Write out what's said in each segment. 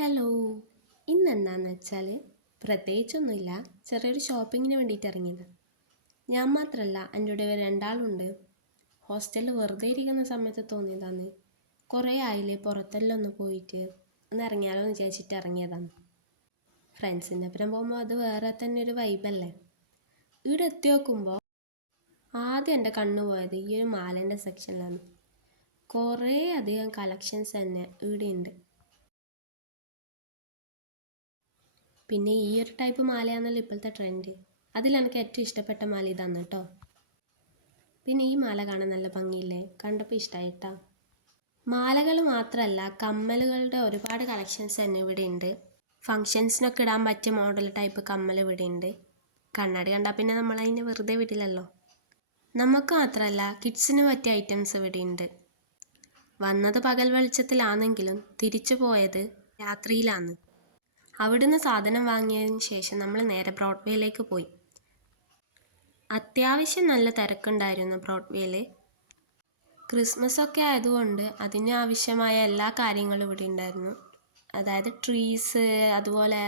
Hello. ഇന്നെന്താണെന്ന് വെച്ചാൽ പ്രത്യേകിച്ചൊന്നുമില്ല, ചെറിയൊരു ഷോപ്പിങ്ങിന് വേണ്ടിയിട്ട് ഇറങ്ങിയത്. ഞാൻ മാത്രമല്ല, എൻ്റെ കൂടെ രണ്ടാളുണ്ട്. ഹോസ്റ്റലിൽ വെറുതെ ഇരിക്കുന്ന സമയത്ത് തോന്നിയതാണ്, കുറേ ആയില്ലേ പുറത്തെല്ലാം ഒന്ന് പോയിട്ട് ഒന്ന് ഇറങ്ങിയാലോ എന്ന് വിചാരിച്ചിട്ട് ഇറങ്ങിയതാണ്. ഫ്രണ്ട്സിൻ്റെ ഒപ്പം പോകുമ്പോൾ അത് വേറെ തന്നെ ഒരു വൈബല്ലേ. ഇവിടെ എത്തി നോക്കുമ്പോൾ ആദ്യം എൻ്റെ കണ്ണു പോയത് ഈ ഒരു മാലേൻ്റെ സെക്ഷനിലാണ്. കുറേ അധികം കളക്ഷൻസ് തന്നെ ഇവിടെ ഉണ്ട്. പിന്നെ ഈ ഒരു ടൈപ്പ് മാലയാണല്ലോ ഇപ്പോഴത്തെ ട്രെൻഡ്. അതിലെനിക്ക് ഏറ്റവും ഇഷ്ടപ്പെട്ട മാല ഇതാണ് കേട്ടോ. പിന്നെ ഈ മാല കാണാൻ നല്ല ഭംഗിയില്ലേ, കണ്ടപ്പോൾ ഇഷ്ടമായിട്ടാ. മാലകൾ മാത്രമല്ല, കമ്മലുകളുടെ ഒരുപാട് കളക്ഷൻസ് തന്നെ ഇവിടെ ഉണ്ട്. ഫങ്ഷൻസിനൊക്കെ ഇടാൻ പറ്റിയ മോഡൽ ടൈപ്പ് കമ്മൽ ഇവിടെ ഉണ്ട്. കണ്ണാടി കണ്ടാൽ പിന്നെ നമ്മളതിനെ വെറുതെ വിടില്ലല്ലോ. നമുക്ക് മാത്രമല്ല, കിഡ്സിന് പറ്റിയ ഐറ്റംസ് ഇവിടെ ഉണ്ട്. വന്നത് പകൽ വെളിച്ചത്തിലാണെങ്കിലും തിരിച്ചു പോയത് രാത്രിയിലാണ്. അവിടുന്ന് സാധനം വാങ്ങിയതിന് ശേഷം നമ്മൾ നേരെ ബ്രോഡ്വേയിലേക്ക് പോയി. അത്യാവശ്യം നല്ല തിരക്കുണ്ടായിരുന്നു ബ്രോഡ്വേയിൽ. ക്രിസ്മസ് ഒക്കെ ആയതുകൊണ്ട് അതിന് ആവശ്യമായ എല്ലാ കാര്യങ്ങളും ഇവിടെ ഉണ്ടായിരുന്നു. അതായത് ട്രീസ്, അതുപോലെ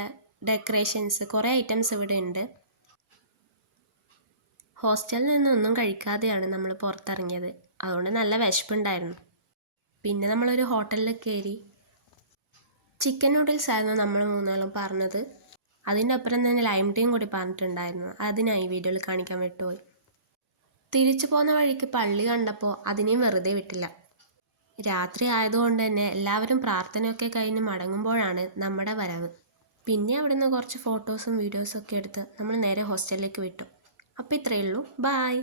ഡെക്കറേഷൻസ്, കുറേ ഐറ്റംസ് ഇവിടെ ഉണ്ട്. ഹോസ്റ്റലിൽ നിന്നൊന്നും കഴിക്കാതെയാണ് നമ്മൾ പുറത്തിറങ്ങിയത്. അതുകൊണ്ട് നല്ല വിശപ്പുണ്ടായിരുന്നു. പിന്നെ നമ്മളൊരു ഹോട്ടലിൽ കയറി. ചിക്കൻ നൂഡിൽസ് ആയിരുന്നു നമ്മൾ മൂന്നാളും പറഞ്ഞത്. അതിൻ്റെ ഒപ്പം തന്നെ ലൈം ടീയും കൂടി പറഞ്ഞിട്ടുണ്ടായിരുന്നു. അതിനായി വീഡിയോയിൽ കാണിക്കാൻ വിട്ടുപോയി. തിരിച്ചു പോകുന്ന വഴിക്ക് പള്ളി കണ്ടപ്പോൾ അതിനെയും വെറുതെ വിട്ടില്ല. രാത്രി ആയതുകൊണ്ട് തന്നെ എല്ലാവരും പ്രാർത്ഥനയൊക്കെ കഴിഞ്ഞ് മടങ്ങുമ്പോഴാണ് നമ്മുടെ വരവ്. പിന്നെ അവിടുന്ന് കുറച്ച് ഫോട്ടോസും വീഡിയോസും ഒക്കെ എടുത്ത് നമ്മൾ നേരെ ഹോസ്റ്റലിലേക്ക് വിട്ടു. അപ്പോൾ ഇത്രയേ ഉള്ളൂ. ബായ്.